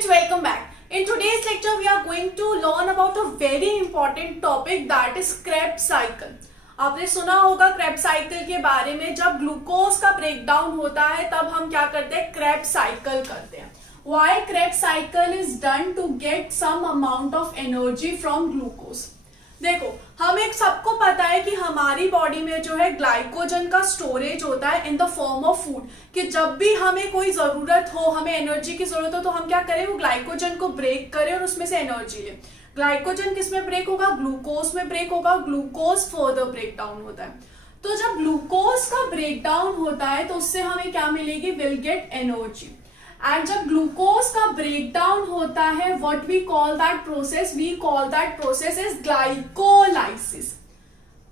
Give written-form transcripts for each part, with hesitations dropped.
Students, welcome back. In today's lecture, we are going to learn about a very important topic that is Krebs cycle. आपने सुना होगा Krebs cycle के बारे में. जब glucose का ब्रेकडाउन होता है तब हम क्या करते हैं, Krebs cycle करते हैं. Why Krebs cycle is done to get some amount of energy from glucose. देखो, हम एक सबको पता है कि हमारी बॉडी में जो है ग्लाइकोजन का स्टोरेज होता है in the form of food. कि जब भी हमें कोई जरूरत हो, हमें एनर्जी की जरूरत हो, तो हम क्या करें, वो ग्लाइकोजन को ब्रेक करें और उसमें से एनर्जी लें. ग्लाइकोजन किस में ब्रेक होगा, ग्लूकोज में ब्रेक होगा. ग्लूकोज फर्दर ब्रेक डाउन होता है. तो जब ग्लूकोज का ब्रेक डाउन होता है तो उससे हमें क्या मिलेगी, विल गेट एनर्जी. एंड जब ग्लूकोज का ब्रेकडाउन होता है, what we call that process, we call that process is glycolysis.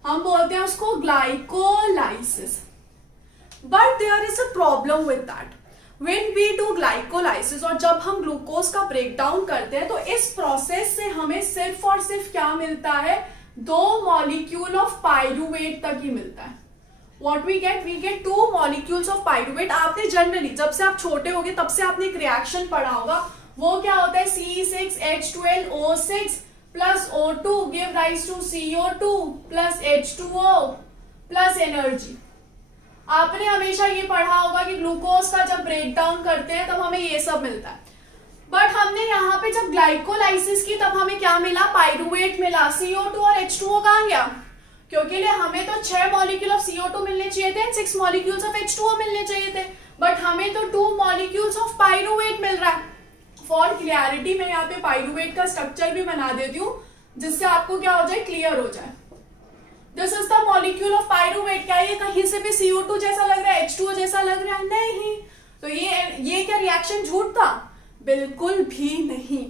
हम बोलते हैं उसको glycolysis. But there is a problem with that. When we do glycolysis, और जब हम ग्लूकोज का ब्रेकडाउन करते हैं, तो इस प्रोसेस से हमें सिर्फ और सिर्फ क्या मिलता है, 2 मॉलिक्यूल ऑफ पाइरुवेट तक ही मिलता है. What we get 2 molecules of pyruvate. आपने जनरली जब से आप छोटे होगे तब से आपने एक रिएक्शन पढ़ा होगा. वो क्या होता है, C6H12O6 plus O2 give rise to CO2 plus H2O plus energy. आपने हमेशा ये पढ़ा होगा कि ग्लूकोज का जब ब्रेक डाउन करते हैं तब हमें ये सब मिलता है. बट हमने यहाँ पे जब ग्लाइकोलाइसिस की तब हमें क्या मिला, पाइरुवेट मिला. CO2 और H2O कहाँ गया, क्योंकि हमें तो 6 मॉलिक्यूल ऑफ CO2 मिलने चाहिए थे, 6 मॉलिक्यूल्स ऑफ H2O मिलने चाहिए थे. बट हमें तो 2 मॉलिक्यूल्स ऑफ पाइरुवेट मिल रहा है. फॉर क्लियरिटी मैं यहाँ पे पाइरुवेट का स्ट्रक्चर भी बना देती हूँ, जिससे आपको क्या हो जाए, क्लियर हो जाए. This is the molecule of pyruvate. क्या ये कहीं से भी CO2 जैसा लग रहा है, H2O जैसा लग रहा है? नहीं. तो ये क्या रिएक्शन झूठ था? बिल्कुल भी नहीं.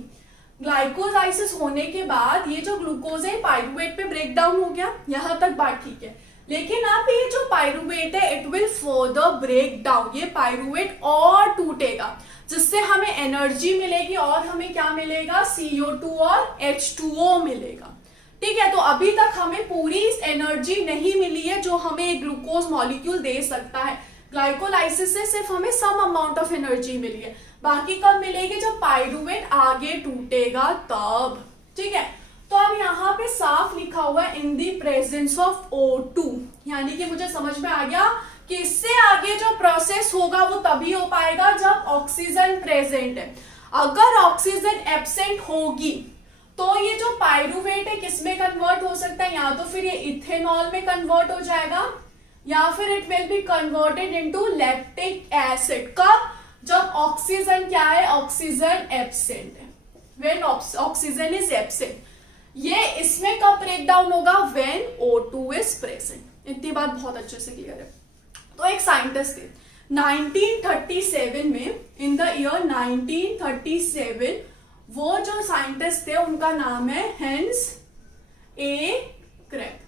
ग्लाइकोलाइसिस होने के बाद ये जो ग्लूकोज है पाइरुवेट पे ब्रेक डाउन हो गया, यहां तक बात ठीक है. लेकिन अब ये जो पाइरुवेट है, it will further break down. ये पाइरुवेट और टूटेगा, जिससे हमें एनर्जी मिलेगी और हमें क्या मिलेगा, CO2 और H2O मिलेगा. ठीक है, तो अभी तक हमें पूरी एनर्जी नहीं मिली है जो हमें एक ग्लूकोज मॉलिक्यूल दे सकता है. ग्लाइकोलाइसिस से सिर्फ हमें सम अमाउंट ऑफ एनर्जी मिली है. बाकी कब मिलेगी, जब पाइरुवेट आगे टूटेगा तब. ठीक है, तो अब यहाँ पे साफ लिखा हुआ है इन दी प्रेजेंस ऑफ O2. यानी कि मुझे समझ में आ गया कि इससे आगे जो प्रोसेस होगा वो तभी हो पाएगा जब ऑक्सीजन प्रेजेंट है. अगर ऑक्सीजन एब्सेंट होगी तो ये जो पाइरुवेट है किसमें कन्वर्ट हो सकता है, या तो फिर ये इथेनॉल में कन्वर्ट हो जाएगा, या फिर it will be converted into lactic acid. कब, जब ऑक्सीजन क्या है, ऑक्सीजन एब्सेंट है. When oxygen is absent. ये इसमें कब ब्रेक डाउन होगा, व्हेन O2 इज प्रेजेंट. इतनी बात बहुत अच्छे से क्लियर है. तो एक साइंटिस्ट थे 1937 में, इन द ईयर 1937, वो जो साइंटिस्ट थे उनका नाम है हेंस ए क्रेब.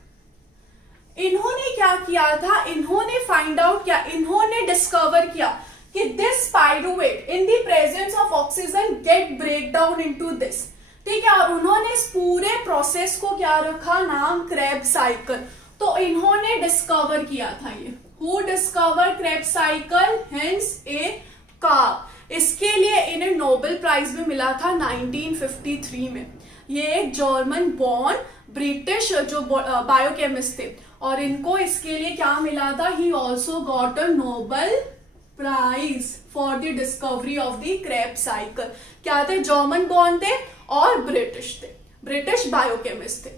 इन्होंने क्या किया था, इन्होंने फाइंड आउट किया, इन्होंने डिस्कवर किया कि this pyruvate in the presence of oxygen get break down into this. ठीक है, और उन्होंने इस पूरे प्रोसेस को क्या रखा, नाम क्रेब्स साइकिल. तो इन्होंने डिस्कवर किया था ये. Who discover Krebs cycle, hence A carb. इसके लिए इन्हें नोबेल प्राइज भी मिला था 1953 में. ये एक जर्मन बॉर्न ब्रिटिश जो बायोकेमिस्ट थे, और इनको इसके लिए क्या मिला था, he also got a Nobel prize for the discovery of the Krebs cycle. क्या थे, जर्मन बॉर्न थे और ब्रिटिश थे, ब्रिटिश बायोकेमिस्ट थे.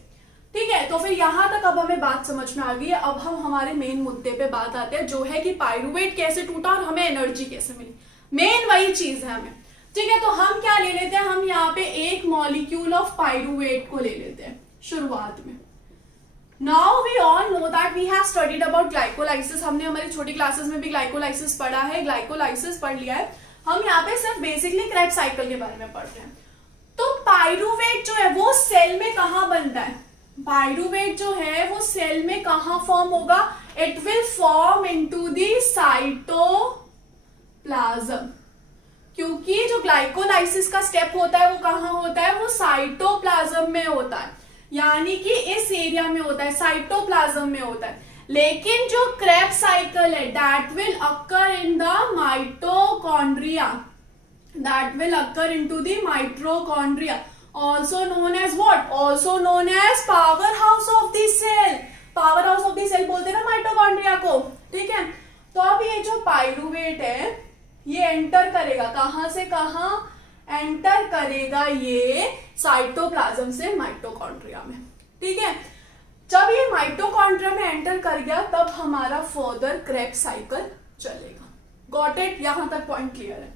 ठीक है, तो फिर यहां तक अब हमें बात समझ में आ गई है. अब हम हमारे मेन मुद्दे पे बात आते हैं, जो है कि पाइरुवेट कैसे टूटा और हमें एनर्जी कैसे मिली. मेन वही चीज है हमें. ठीक है, तो हम क्या ले लेते हैं, हम यहाँ पे 1 मॉलिक्यूल ऑफ पाइरुवेट को ले लेते हैं शुरुआत में. Now we all know that we have studied about glycolysis. हमने हमारी छोटी क्लासेस में भी ग्लाइकोलाइसिस पढ़ा है, ग्लाइकोलाइसिस पढ़ लिया है. हम यहाँ पे सिर्फ बेसिकली क्रेब्स साइकिल के बारे में पढ़ रहे हैं. तो पाइरुवेट जो है वो सेल में कहाँ बनता है, पाइरुवेट जो है वो सेल में कहाँ फॉर्म होगा, it will form into the cytoplasm. क्योंकि जो ग्लाइकोलाइसिस का स्टेप होता है वो कहाँ होता है, वो साइटोप्लाज्म में होता है. यानी कि इस एरिया में होता है, साइटोप्लाज्म में होता है. लेकिन जो क्रेब्स साइकिल है that will occur in the mitochondria. that will occur into the mitochondria, also known as what? Also known as powerhouse of the cell. Powerhouse of the cell बोलते हैं ना माइटोकॉन्ड्रिया को, ठीक है। तो अब ये जो पाइरुवेट है ये एंटर करेगा, कहां से कहां एंटर करेगा? ये साइटोप्लाज्म से माइटोकॉन्ड्रिया में, ठीक है। जब ये माइटोकॉन्ड्रिया में एंटर कर गया तब हमारा फर्दर क्रेब्स साइकिल चलेगा। Got it? यहां तक पॉइंट क्लियर है।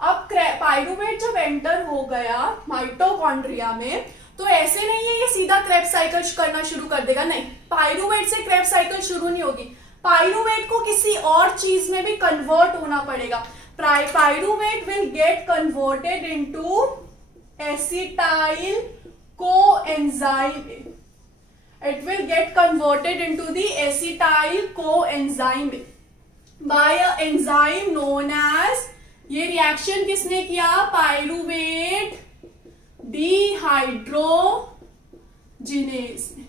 अब पाइरुवेट जब एंटर हो गया माइटोकॉन्ड्रिया में तो ऐसे नहीं है ये सीधा क्रेब्स साइकिल करना शुरू कर देगा, नहीं, पाइरुवेट से क्रेब्स साइकिल शुरू नहीं होगी। पाइरुवेट को किसी और चीज में भी कन्वर्ट होना पड़ेगा। Pyruvate will get converted into acetyl coenzyme. It will get converted into the acetyl coenzyme by a enzyme known as, ये रिएक्शन किसने किया? पाइरुवेट डिहाइड्रोजिनेज ने।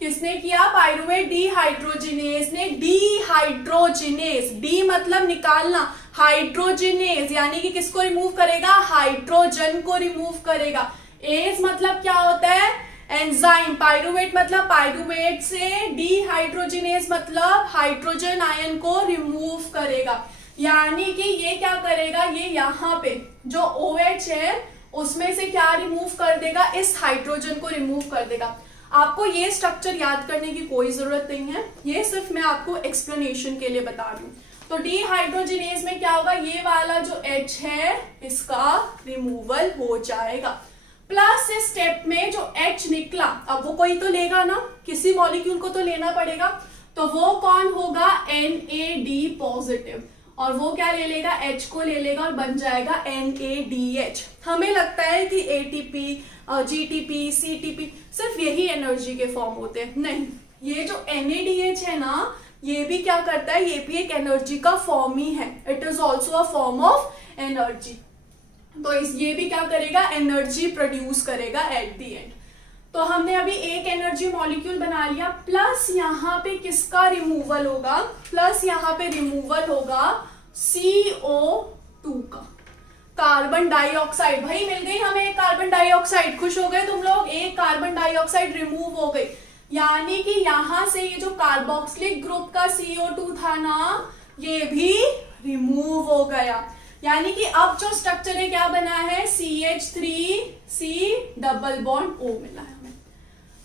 किसने किया? पाइरुवेट डिहाइड्रोजिनेज ने। डिहाइड्रोजिनेज, डी मतलब निकालना, हाइड्रोजिनेज यानी कि किसको रिमूव करेगा? हाइड्रोजन को रिमूव करेगा। एज मतलब क्या होता है? एंजाइम। पाइरुवेट मतलब पाइरुवेट से, डिहाइड्रोजिनेज मतलब हाइड्रोजन आयन को रिमूव करेगा। यानी कि ये क्या करेगा? ये यहाँ पे जो OH है उसमें से क्या रिमूव कर देगा? इस हाइड्रोजन को रिमूव कर देगा। आपको ये स्ट्रक्चर याद करने की कोई जरूरत नहीं है, ये सिर्फ मैं आपको एक्सप्लेनेशन के लिए बता रही हूँ। तो डिहाइड्रोजिनेज में क्या होगा? ये वाला जो H है इसका रिमूवल हो जाएगा। प्लस इस स्टेप में जो H निकला, अब वो कोई तो लेगा ना, किसी मॉलिक्यूल को तो लेना पड़ेगा, तो वो कौन होगा? NAD positive. और वो क्या ले लेगा? H को ले लेगा और बन जाएगा NADH। हमें लगता है कि ATP, GTP, CTP सिर्फ यही एनर्जी के फॉर्म होते हैं, नहीं, ये जो NADH है ना ये भी क्या करता है? ये भी एक एनर्जी का फॉर्म ही है। It is also a form of energy. तो ये भी क्या करेगा? एनर्जी प्रोड्यूस करेगा एट द एंड। तो हमने अभी एक एनर्जी मॉलिक्यूल बना लिया, प्लस यहाँ पे किसका रिमूवल होगा? प्लस यहाँ पे रिमूवल होगा CO2 का, कार्बन डाइऑक्साइड। भाई मिल गई हमें एक कार्बन डाइऑक्साइड, खुश हो गए तुम लोग? एक कार्बन डाइऑक्साइड रिमूव हो गई, यानी कि यहां से ये जो कार्बोक्सिलिक ग्रुप का CO2 था ना ये भी रिमूव हो गया। यानी कि अब जो स्ट्रक्चर है क्या बना है? CH3C डबल बॉन्ड O मिला है हमें।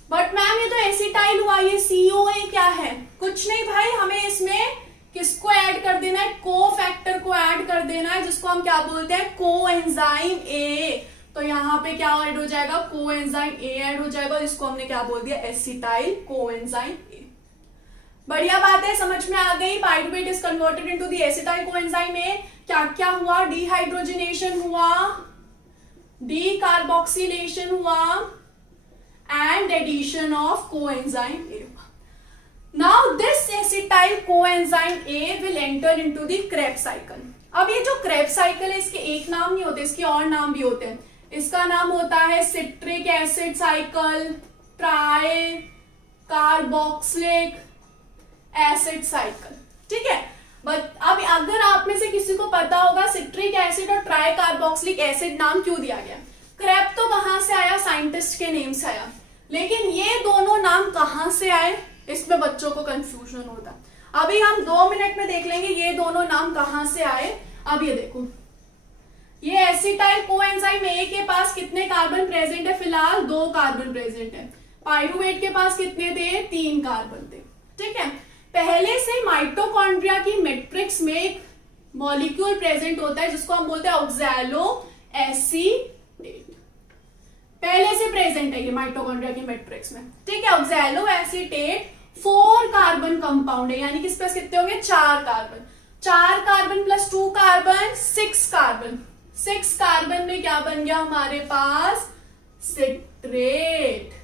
बट मैम ये तो एसिटाइल हुआ, ये COA क्या है? कुछ नहीं भाई, हमें इसमें किसको ऐड कर देना है? को फैक्टर को ऐड कर देना है, जिसको हम क्या बोलते हैं? Coenzyme A। तो यहाँ पे क्या ऐड हो जाएगा? कोएंजाइम A ऐड हो जाएगा, जिसको हमने क्या बोल दिया? Acetyl coenzyme A। बढ़िया बात है, समझ में आ गई। Pyruvate is converted into the acetyl coenzyme A। क्या क्या हुआ? डिहाइड्रोजिनेशन हुआ, डीकार्बोक्सिलेशन हुआ and addition of coenzyme A। Now this acetyl coenzyme A will enter into the Krebs cycle. अब ये जो क्रेब्स साइकिल है इसके एक नाम नहीं होते, इसके और नाम भी होते हैं। इसका नाम होता है citric acid cycle, try carboxylic acid cycle, ठीक है। बट अब अगर आप में से किसी को पता होगा सिट्रिक एसिड और ट्राई कार्बोक्सिलिक एसिड नाम क्यों दिया गया? क्रेब तो कहां से आया? साइंटिस्ट के नेम से आया, लेकिन ये दोनों नाम कहां से आए इसमें बच्चों को कंफ्यूजन होता है। अभी हम 2 मिनट में देख लेंगे ये दोनों नाम कहां से आए। अब ये देखो, ये एसिटाइल कोएंजाइम A के पास कितने कार्बन प्रेजेंट है? फिलहाल 2 कार्बन प्रेजेंट है। पाइरुवेट के पास कितने थे? 3 कार्बन थे, ठीक है। पहले से माइटोकॉन्ड्रिया की मैट्रिक्स में एक मॉलिक्यूल प्रेजेंट होता है जिसको हम बोलते हैं ऑक्सैलो एसीटेट। पहले से प्रेजेंट है ये माइटोकॉन्ड्रिया की मैट्रिक्स में, ठीक है। ऑक्सैलो एसीटेट 4 कार्बन कंपाउंड है, यानी कि इस पास कितने होंगे? 4 carbon. 4 carbon plus 2 carbon 6 carbon. 6 carbon में क्या बन गया हमारे पास? Citrate.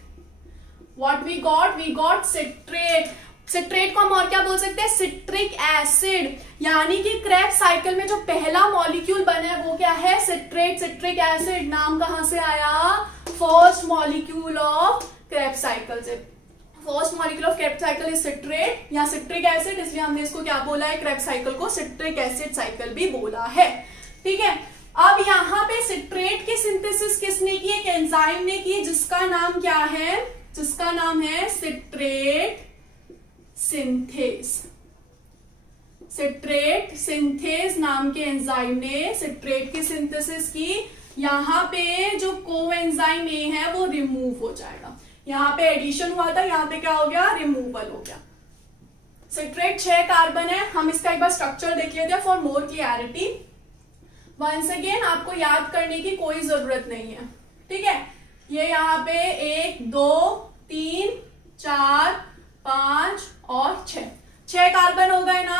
What we got? We got citrate. Citrate को हम और क्या बोल सकते हैं? Citric acid. यानी कि क्रेब्स साइकिल में जो पहला मॉलिक्यूल बना है वो क्या है? Citrate, citric acid. नाम कहां से आया? First molecule of Krebs cycle से। First molecule of Krebs cycle is citrate या सिट्रिक एसिड, इसलिए हमने इसको क्या बोला है? क्रेब्स साइकिल को सिट्रिक एसिड साइकिल भी बोला है, ठीक है। अब यहाँ पे सिट्रेट की सिंथेसिस किसने की? एक एंजाइम ने की, जिसका नाम क्या है? जिसका नाम है सिट्रेट सिंथेस। सिट्रेट सिंथेस नाम के एंजाइम ने सिट्रेट की सिंथेसिस की। यहाँ पे जो कोएंजाइम ए है वो रिमूव हो जाएगा। यहाँ पे एडिशन हुआ था, यहाँ पे क्या हो गया? रिमूवल हो गया। सिट्रेट 6 कार्बन है। हम इसका एक बार स्ट्रक्चर देख लेते हैं for more clarity. Once again आपको याद करने की कोई जरूरत नहीं है, ठीक है। ये यहाँ पे 1 2 3 4 5 और 6 कार्बन हो गए ना।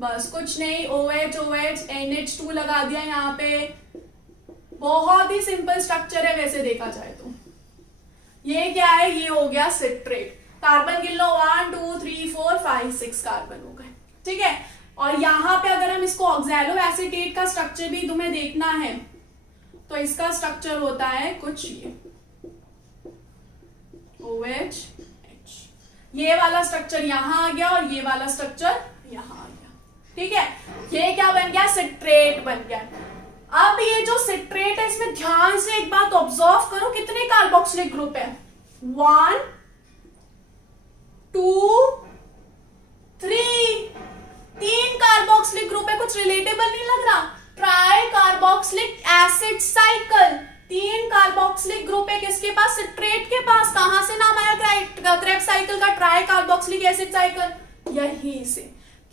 बस कुछ नहीं, OH OH NH2 लगा दिया यहाँ पे। बहुत ही सिंपल स्ट्रक्चर है वैसे देखा जाए तो। ये क्या है? ये हो गया सिट्रेट। कार्बन गिन लो, 1 2 3 4 5 6 कार्बन हो गए, ठीक है। और यहाँ पे अगर हम इसको ऑक्सैलो एसीटेट का स्ट्रक्चर भी तुम्हें देखना है तो इसका स्ट्रक्चर होता है कुछ ये OH H। ये वाला स्ट्रक्चर यहाँ आ गया और ये वाला स्ट्रक्चर यहाँ आ गया, ठीक है। ये क्या बन गया? सिट्रेट बन गया। अब ये जो सिट्रेट है इसमें ध्यान से एक बात ऑब्जर्व करो, कितने कार्बोक्सिलिक ग्रुप है? 1 2 3 3 कार्बोक्सिलिक ग्रुप है। कुछ रिलेटेबल नहीं लग रहा? Try carboxylic acid cycle. 3 carboxylic group है किसके पास? सिट्रेट के पास। कहां से नाम आया क्रेब्स साइकिल का? Try carboxylic acid cycle. यहीं से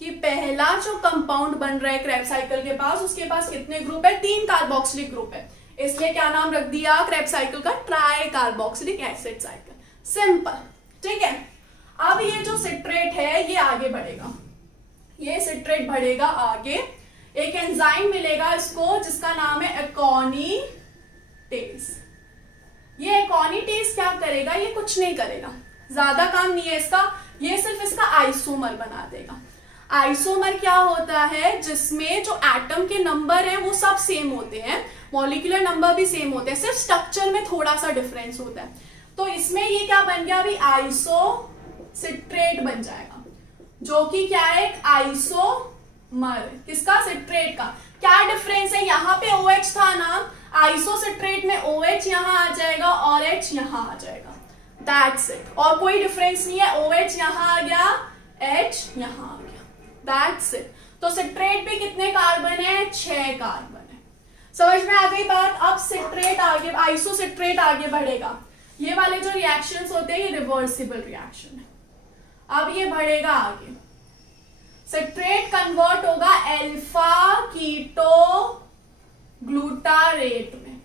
कि पहला जो कंपाउंड बन रहा है क्रेब्स साइकिल के पास, उसके पास कितने ग्रुप है? 3 कार्बोक्सिलिक ग्रुप है। इसलिए क्या नाम रख दिया क्रेब्स साइकिल का? Try carboxylic acid cycle. Simple, ठीक है। अब ये जो सिट्रेट है ये आगे बढ़ेगा, ये सिट्रेट बढ़ेगा आगे। एक एंजाइम मिलेगा इसको जिसका नाम है एकोनिटेस। ये एकोनिटेस क्या करेगा? ये कुछ नहीं करेगा, ज्यादा काम नहीं है इसका। ये सिर्फ इसका आइसोमर बना देगा। आइसोमर क्या होता है? जिसमें जो एटम के नंबर हैं वो सब सेम होते हैं, मॉलिक्यूलर नंबर भी सेम होते हैं, सिर्फ स्ट्रक्चर में थोड़ा सा डिफरेंस होता है। तो इसमें ये क्या बन गया? अभी आइसोसिट्रेट बन जाएगा, जो कि क्या है? एक आइसोमर। किसका? सिट्रेट का। क्या डिफरेंस है? यहाँ पे OH था ना, आइसोसिट्रेट में OH यहाँ आ जाएगा और H यहाँ आ जाएगा। That's it. और कोई डिफरेंस नहीं है। OH यहाँ आ गया, H यहाँ आ गया, दैट्स इट। तो सिट्रेट पे कितने कार्बन है? 6 कार्बन है। समझ में आ गई बात? अब सिट्रेट आगे, आइसोसिट्रेट आगे बढ़ेगा। ये वाले जो रिएक्शंस होते हैं ये रिवर्सिबल रिएक्शन है। अब ये बढ़ेगा आगे। सिट्रेट कन्वर्ट होगा अल्फा कीटो ग्लूटारेट में।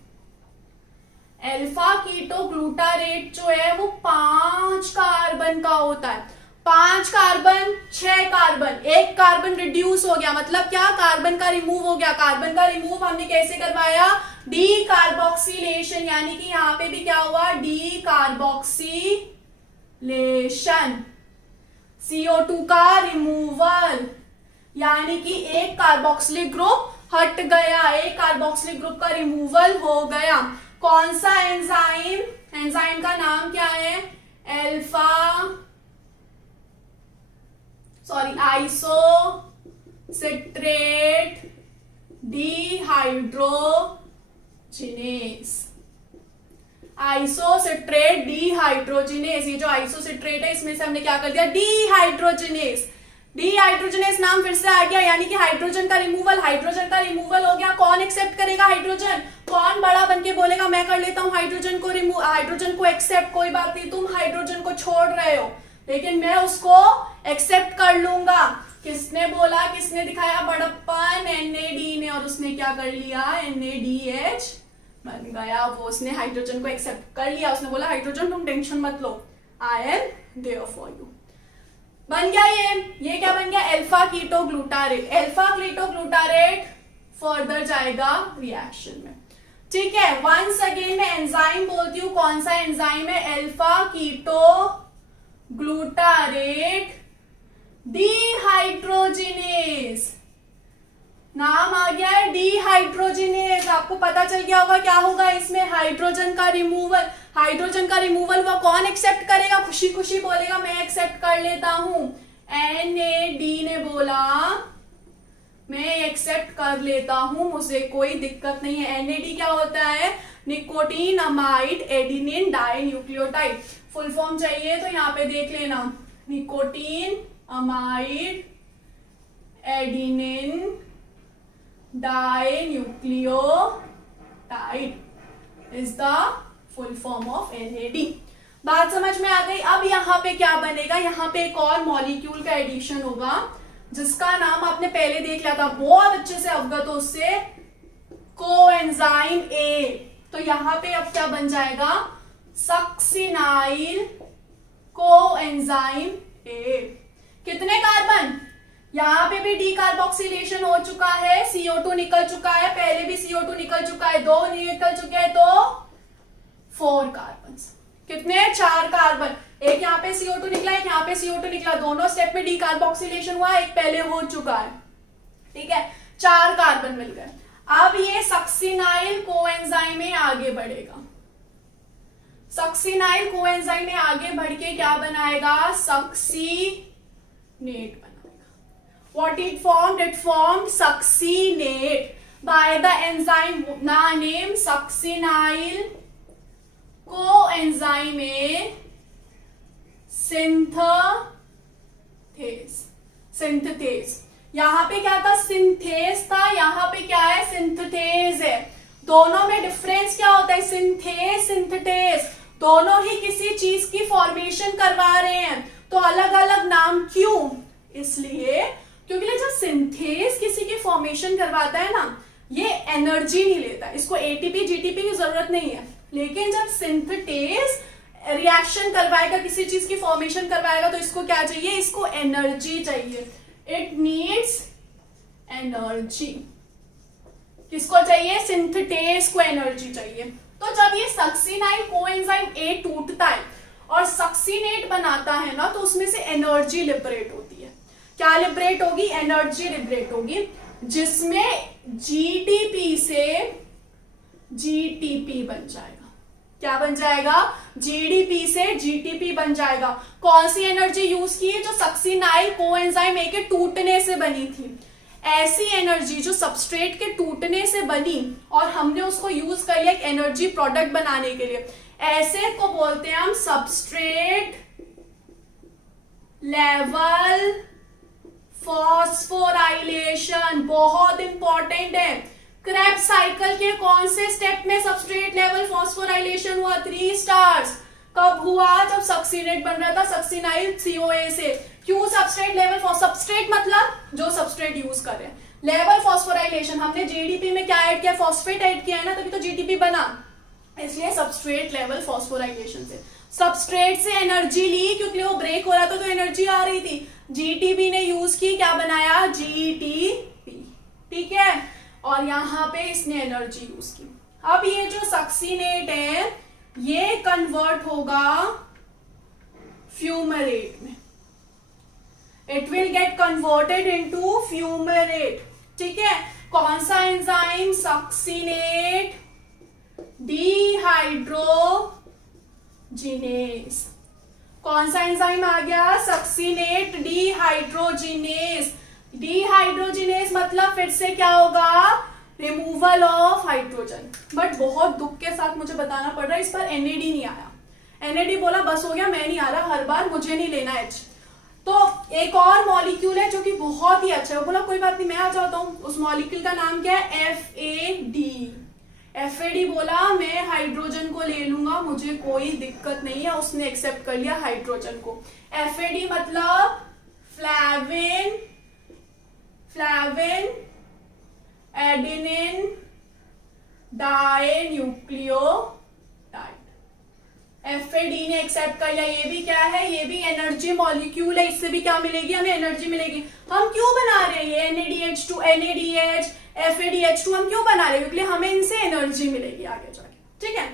अल्फा कीटो ग्लूटारेट जो है वो 5 कार्बन का होता है। 5 कार्बन 6 कार्बन, 1 कार्बन रिड्यूस हो गया। मतलब क्या? कार्बन का रिमूव हो गया। कार्बन का रिमूव हमने कैसे करवाया? डी कार्बोक्सिलेशन, यानी कि यहाँ पे भी क्या हुआ? D carboxylation. CO2 का रिमूवल, यानी कि एक कार्बोक्सिलिक ग्रुप हट गया, एक कार्बोक्सिलिक ग्रुप का रिमूवल हो गया। कौन सा एंजाइम? एंजाइम का नाम क्या है? Isocitrate dehydrogenase. Isocitrate dehydrogenase. ये जो आइसोसिट्रेट है इसमें से हमने क्या कर दिया? डिहाइड्रोजिनेस। डिहाइड्रोजिनेस नाम फिर से आ गया, यानी कि हाइड्रोजन का रिमूवल। हाइड्रोजन का रिमूवल हो गया। कौन एक्सेप्ट करेगा हाइड्रोजन? कौन बड़ा बनके बोलेगा मैं कर लेता हूं हाइड्रोजन को रिमूव, हाइड्रोजन को एक्सेप्ट? कोई बात नहीं, तुम हाइड्रोजन को छोड़ रहे हो लेकिन मैं उसको एक्सेप्ट कर लूंगा। किसने बोला? किसने दिखाया बड़प्पन? NAD ने। और उसने क्या कर लिया? NADH बन गया। वो उसने हाइड्रोजन को एक्सेप्ट कर लिया। उसने बोला हाइड्रोजन तुम टेंशन मत लो, I am there for you. बन गया ये क्या बन गया? Alpha keto glutarate. Alpha keto glutarate further जाएगा रिएक्शन में, ठीक है। वंस अगेन मैं एंजाइम बोलती हूँ। कौन सा एंजाइम है? Alpha keto glutarate dehydrogenase. नाम आ गया है डिहाइड्रोजिनेस। आपको पता चल गया होगा क्या होगा इसमें? हाइड्रोजन का रिमूवल। हाइड्रोजन का रिमूवल हुआ, कौन एक्सेप्ट करेगा? खुशी खुशी बोलेगा मैं एक्सेप्ट कर लेता हूं। NAD ने बोला मैं एक्सेप्ट कर लेता हूं, मुझे कोई दिक्कत नहीं है। NAD क्या होता है? Nicotine amide adenine di nucleotide. Full form चाहिए तो यहाँ पे देख लेना, nicotine amide adenine di nucleotide is the full form of NAD। बात समझ में आ गई? अब यहाँ पे क्या बनेगा, यहाँ पे एक और मॉलिक्यूल का एडिशन होगा जिसका नाम आपने पहले देख लिया था, बहुत अच्छे से अवगत हो उससे, कोएंजाइम A। तो यहाँ पे अब क्या बन जाएगा, सक्सिनाइल कोएंजाइम A। कितने कार्बन? यहाँ पे भी डीकार्बोक्सिलेशन हो चुका है, CO2 निकल चुका है, पहले भी CO2 निकल चुका है, 2 निकल चुके हैं, तो 4 कार्बन। कितने? 4 कार्बन। एक यहाँ पे CO2 निकला, एक यहाँ पे CO2 निकला, दोनों स्टेप में डीकार्बोक्सिलेशन हुआ, एक पहले हो चुका है, ठीक है, 4 कार्बन मिल गए। अब ये सक्सिनाइल कोएंजाइम में आगे बढ़ेगा, सक्सिनाइल कोएंजाइम में आगे बढ़ के क्या बनाएगा, सक्सीनेट बनाएगा। What it formed? It formed succinate by the enzyme named succinyl coenzyme synthase। यहाँ पे क्या था? सिंथेस था, यहाँ पे क्या है? सिंथेज है। दोनों में डिफरेंस क्या होता है? सिंथेस सिंथेटेस, दोनों ही किसी चीज की फॉर्मेशन करवा रहे हैं, तो अलग अलग नाम क्यों? इसलिए क्योंकि जब सिंथेस किसी की फॉर्मेशन करवाता है ना, ये एनर्जी नहीं लेता, इसको एटीपी जीटीपी की जरूरत नहीं है। लेकिन जब सिंथेटेस रिएक्शन करवाएगा, किसी चीज की फॉर्मेशन करवाएगा, तो इसको क्या चाहिए? इसको एनर्जी चाहिए। It needs energy. किसको चाहिए? सिंथेटेस को एनर्जी चाहिए। तो जब ये सक्सिनाइल कोएंजाइम A टूटता है और सक्सिनेट बनाता है ना, तो उसमें से एनर्जी लिबरेट होती है। क्या लिबरेट होगी? एनर्जी लिबरेट होगी, जिसमें जीडीपी से जीटीपी बन जाएगा। क्या बन जाएगा? जीडीपी से जीटीपी बन जाएगा। कौन सी एनर्जी यूज की है? जो सक्सिनाइल कोएंजाइम A के टूटने से बनी थी, ऐसी एनर्जी जो सबस्ट्रेट के टूटने से बनी और हमने उसको यूज कर लिया एक एनर्जी प्रोडक्ट बनाने के लिए, ऐसे को बोलते हैं हम सबस्ट्रेट लेवल फॉस्फोराइलेशन। बहुत इंपॉर्टेंट है। क्रेब्स साइकिल के कौन से स्टेप में सबस्ट्रेट लेवल फॉस्फोराइलेशन हुआ? 3 स्टार्स। कब हुआ? जब सक्सिनेट बन रहा था सक्सिनाइल CoA से। क्यों सबस्ट्रेट लेवल? सबस्ट्रेट मतलब जो सबस्ट्रेट यूज कर रहे हैं। लेवल फॉस्फोराइलेशन, हमने जीडीपी में क्या ऐड किया? फॉस्फेट ऐड किया है ना, तभी तो जीटीपी बना, इसलिए सबस्ट्रेट लेवल फॉस्फोराइलेशन से सबस्ट्रेट से एनर्जी ली, क्योंकि वो ब्रेक हो रहा था तो एनर्जी आ रही थी। जीटीपी ने यूज की, क्या बनाया? जीटीपी, ठीक है। और यहाँ पे इसने एनर्जी यूज की। अब ये जो सक्सिनेट है ये कन्वर्ट होगा फ्यूमरेट में। It will get converted into fumarate, ठीक है। कौन सा एंजाइम? Succinate dehydrogenase. कौन सा एंजाइम आ गया? Succinate dehydrogenase. डिहाइड्रोजिनेस मतलब फिर से क्या होगा? Removal of hydrogen. बट बहुत दुख के साथ मुझे बताना पड़ रहा है, इस पर NAD नहीं आया। NAD बोला बस हो गया, मैं नहीं आ रहा, हर बार मुझे नहीं लेना H। तो एक और मॉलिक्यूल है जो कि बहुत ही अच्छा है, वो बोला कोई बात नहीं मैं आ जाता हूं। उस मॉलिक्यूल का नाम क्या है? FAD। FAD बोला मैं हाइड्रोजन को ले लूंगा, मुझे कोई दिक्कत नहीं है, उसने एक्सेप्ट कर लिया हाइड्रोजन को। FAD मतलब फ्लैविन एडेनिन डाइन्यूक्लियोटाइड। FAD ने एक्सेप्ट कर लिया। ये भी क्या है? ये भी एनर्जी मॉलिक्यूल है, इससे भी क्या मिलेगी? हमें एनर्जी मिलेगी। हम क्यों बना रहे हैं ये NADH2 NADH FADH2 हम क्यों बना रहे हैं? क्योंकि हमें इनसे एनर्जी मिलेगी आगे जाके, ठीक है।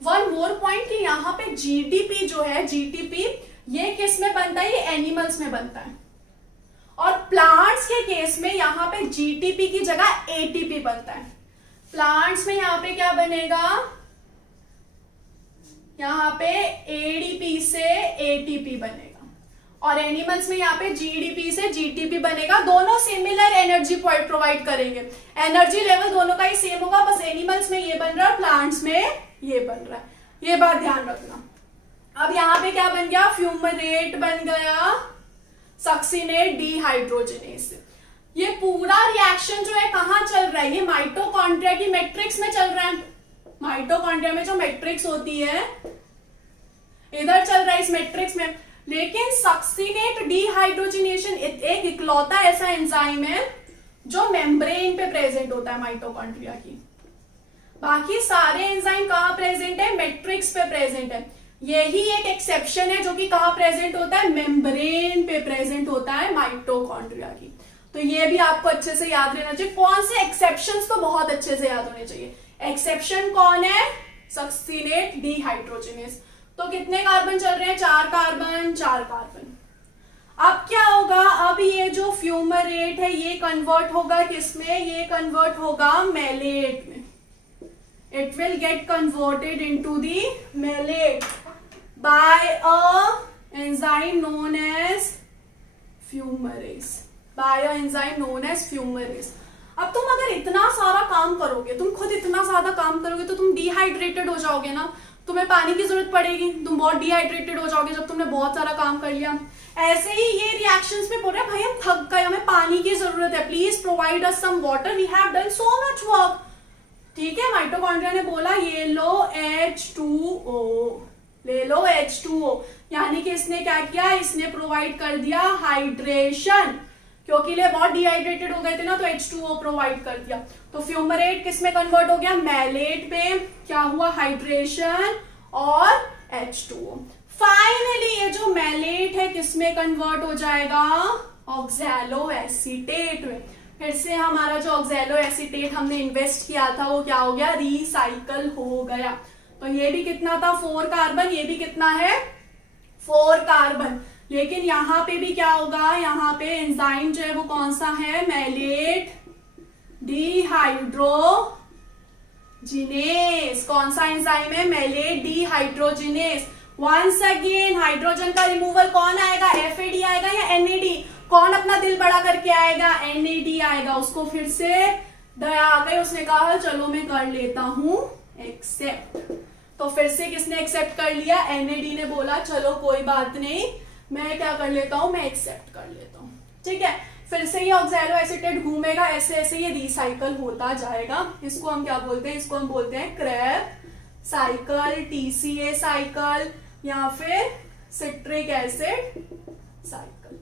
वन मोर पॉइंट कि यहाँ पे जीडीपी जो है, जीटीपी, ये किस में बनता है? ये एनिमल्स में बनता है। और प्लांट्स के केस में यहाँ पे जीटीपी की जगह एटीपी बनता है। प्लांट्स में यहाँ पे क्या बनेगा? यहाँ पे एडीपी से एटीपी बनेगा। और एनिमल्स में यहाँ पे जीडीपी से जीटीपी बनेगा। दोनों सिमिलर एनर्जी प्रोवाइड करेंगे, एनर्जी लेवल दोनों का ही सेम होगा, बस एनिमल्स में ये बन रहा है, प्लांट्स में ये बन रहा है, ये बात ध्यान रखना। अब यहाँ पे क्या बन गया, फ्यूमरेट बन गया सक्सिनेट डिहाइड्रोजनेस। ये पूरा रिएक्शन जो है कहाँ चल रहा है, ये माइटोकॉन्ड्रिया की मैट्रिक्स में चल रहा है। माइटोकॉन्ड्रिया में जो मैट्रिक्स होती है इधर चल रहा है इस मैट्रिक्स में। लेकिन सक्सिनेट डिहाइड्रोजनेशन एक इकलौता ऐसा एंजाइम है जो मेम्ब्रेन पे प्रेजेंट होता है माइटोकॉन्ड्रिया की। बाकी सारे एंजाइम कहाँ प्रेजेंट है, मैट्रिक्स पे प्रेजेंट है। यही एक एक्सेप्शन है जो कि कहाँ प्रेजेंट होता है, मेम्ब्रेन पे प्रेजेंट होता है माइटोकॉन्ड्रिया की। तो ये भी आपको अच्छे से याद रहना चाहिए। कौन से एक्सेप्शंस तो बहुत अच्छे से याद होने चाहिए। एक्सेप्शन कौन है, सक्सिनेट डिहाइड्रोजनेस। तो कितने कार्बन चल रहे हैं, 4 कार्बन 4 कार्बन। अब क्या होगा, अब ये जो फ्यूमरेट है ये कन्वर्ट होगा किसमें, ये कन्वर्ट होगा मेलेट में। It will get converted into the malate by a enzyme known as fumarase, by a enzyme known as fumarase. अब तुम अगर इतना सारा काम करोगे, तुम खुद इतना ज्यादा काम करोगे तो तुम डिहाइड्रेटेड हो जाओगे ना, तुम्हें पानी की जरूरत पड़ेगी, तुम बहुत डिहाइड्रेटेड हो जाओगे जब तुमने बहुत सारा काम कर लिया। ऐसे ही ये रिएक्शंस में बोल रहे हैं भाई हम थक गए, हमें पानी की जरूरत है, please provide us some water, we have done so much work. ठीक है, माइटोकॉन्ड्रिया ने बोला ये लो H2O, ले लो H2O, यानी कि इसने क्या किया, इसने प्रोवाइड कर दिया हाइड्रेशन, क्योंकि ये बहुत डिहाइड्रेटेड हो गए थे ना, तो H2O प्रोवाइड कर दिया। तो फ्यूमरेट किस में कन्वर्ट हो गया, मेलेट पे, क्या हुआ, हाइड्रेशन और H2O। फाइनली ये जो मेलेट है किस में कन्वर्ट हो जाएगा, ऑक्सैलो एसीटेट में। फिर से हमारा जो ऑक्सैलो एसीटेट हमने इन्वेस्ट किया था वो क्या हो गया, रिसाइकल हो गया। तो ये भी कितना था, 4 कार्बन, ये भी कितना है, 4 कार्बन। लेकिन यहाँ पे भी क्या होगा, यहाँ पे एंजाइम जो है वो कौन सा है, मेलेट डिहाइड्रोजिनेस। कौन सा एंजाइम है, malate dehydrogenase. Once again hydrogen का रिमूवल कौन आएगा, FAD आएगा या NAD, कौन अपना दिल बड़ा करके आएगा, NAD आएगा। उसको फिर से दया आ गई, उसने कहा चलो मैं कर लेता हूं एक्सेप्ट। तो फिर से किसने एक्सेप्ट कर लिया, NAD ने बोला चलो कोई बात नहीं, मैं क्या कर लेता हूं, मैं एक्सेप्ट कर लेता हूं। ठीक है, फिर से ये ऑक्सैलो एसीटेट घूमेगा, ऐसे ऐसे ये रिसाइकल होता जाएगा। इसको हम क्या बोलते हैं, इसको हम बोलते हैं क्रेब्स साइकिल, TCA साइकिल या फिर सिट्रिक एसिड साइकिल।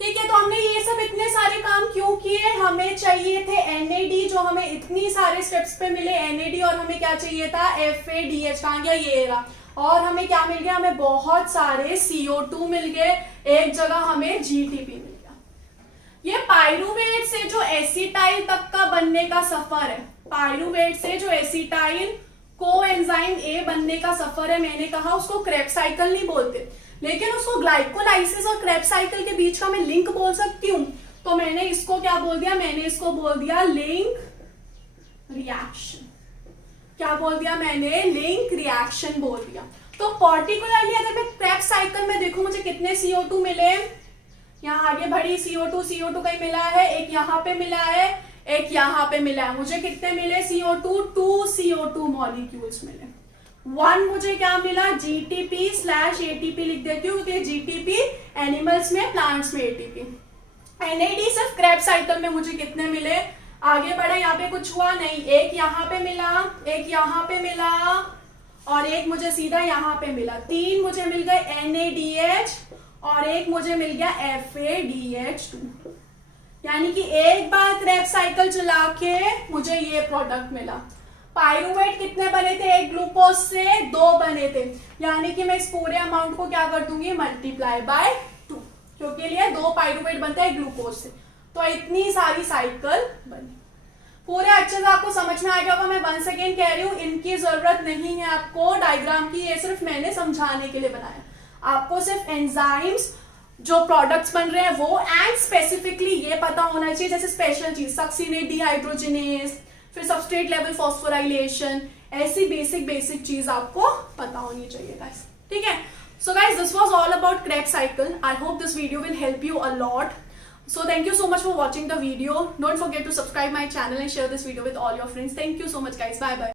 ठीक है, तो हमने ये सब इतने सारे काम क्यों किए, हमें चाहिए थे NAD, जो हमें इतनी सारे स्टेप्स पे मिले NAD, और हमें क्या चाहिए था, FADH, कहाँ गया ये रहा। और हमें क्या मिल गया, हमें बहुत सारे CO2 मिल गए, एक जगह हमें GTP मिल गया। ये पाइरूवेट से जो एसिटाइल तक का बनने का सफर है, पाइरूवेट से जो एसिटाइल कोएंजाइम A बनने का सफर है, मैंने कहा उसको क्रेब्स साइकिल नहीं बोलते, लेकिन उसको ग्लाइकोलाइसिस और क्रेब्स साइकिल के बीच का मैं लिंक बोल सकती हूँ। तो मैंने इसको क्या बोल दिया, मैंने इसको बोल दिया लिंक रिएक्शन। क्या बोल दिया मैंने, लिंक रिएक्शन बोल दिया। तो पर्टिकुलरली अगर मैं क्रेब्स साइकिल में देखूं मुझे कितने CO2 मिले, यहाँ आगे बढ़ी CO2 कहीं मिला है, एक यहाँ पे मिला है, एक यहाँ पे मिला है। मुझे कितने मिले CO2, 2 CO2 मॉलिक्यूल्स मिले। 1 मुझे क्या मिला, GTP/ATP लिख देती हूँ क्योंकि GTP एनिमल्स में, प्लांट्स में ATP। NAD सिर्फ क्रेब्स साइकिल में मुझे कितने मिले, आगे बढ़े, यहाँ पे कुछ हुआ नहीं, एक यहाँ पे मिला, एक यहाँ पे मिला और एक मुझे सीधा यहाँ पे मिला। 3 मुझे मिल गए NADH और एक मुझे मिल गया FADH2। यानी कि एक बार क्रेब्स साइकिल चला के मुझे ये प्रोडक्ट मिला। पाइरूवेट कितने बने थे, एक ग्लूकोज से 2 बने थे, यानी कि मैं इस पूरे अमाउंट को क्या कर दूंगी, मल्टीप्लाई बाय 2, क्योंकि लिए 2 पाइरूवेट बनता है ग्लूकोज से। तो इतनी सारी साइकिल बनी। पूरे अच्छे से आपको समझ में आ गया होगा। मैं वंस अगेन कह रही हूँ, इनकी जरूरत नहीं है आपको डायग्राम की, ये सिर्फ मैंने समझाने के लिए बनाया। आपको सिर्फ एंजाइम्स जो प्रोडक्ट्स बन रहे हैं वो, एंड स्पेसिफिकली ये पता होना चाहिए, जैसे स्पेशल चीज सक्सिनेट डिहाइड्रोजिनेस, फिर सबस्ट्रेट लेवल फॉस्फोराइलेशन, ऐसी बेसिक चीज आपको पता होनी चाहिए गाइस। ठीक है, So guys, this was all about Krebs cycle. I hope this video will help you a lot. So thank you so much for watching the video. Don't forget to subscribe my channel and share this video with all your friends. Thank you so much guys. Bye bye.